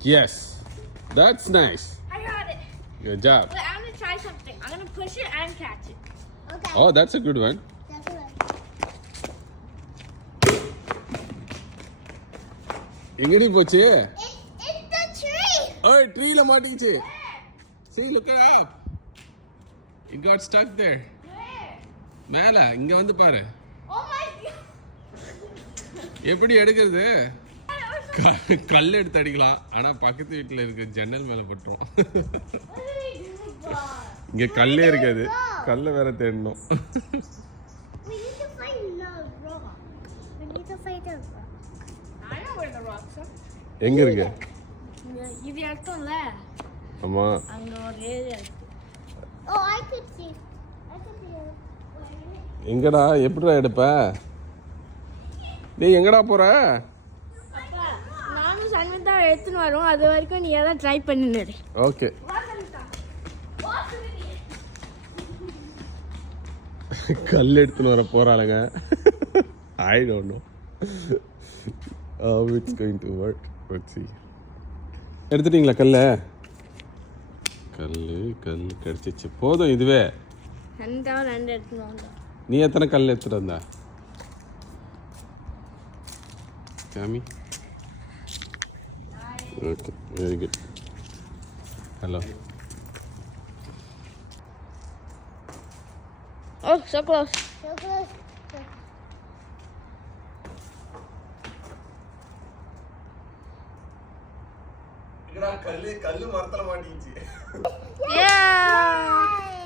Yes. That's nice. I got it. Good job. Wait, I'm gonna try something. I'm gonna push it and catch it. Okay. Oh, that's a good one. That's it. எங்கடி போச்சு? It's the tree. Oh, ட்ரீல மாட்டிக்கிச்சு. See, look it up. It got stuck there. Where? மேல இங்க வந்து பாரு. Oh my god. எப்படி எடுக்கிறது? கல் எடுத்து அடிக்கலாம். ஆனா பக்கத்து வீட்ல இருக்க ஜன்னல் மேல பட்டுரும். What are we doing, boss? இங்க கல்லே இருக்காது. கல்ல வேற தேடணும். We need to find the rock. We need to find the rock. I know where the rocks are. எங்க இருக்கு? இது எடுத்தோம்ல ஆமா. அங்க ஒரு ஏரியா இருக்கு. Oh, I could see. Wait. எங்கடா எப்படிடா எடுப்ப? டேய் எங்கடா போற? அப்பா நானும் சன்மிதா எடுத்துன்னு வரோம். அது வரைக்கும் நீ எல்லாம் ட்ரை பண்ணிடு. ஓகே. கல் எடுத்துன்னு வர போறாளுங்க. I don't know how it's going to work. Let's see. எடுத்துட்டீங்களா கல்ல? கல் கிடைச்சிச்சு. போதும் இதுவே. ரெண்டு எடுத்துன்னு வந்தோம். நீ எத்தனை கல் எடுத்துட்டு வந்தா? Kami? Okay, very good. Hello. Oh, so close. So close. கல்லு மரத்துல மாட்டிக்கிச்சு. Yeah.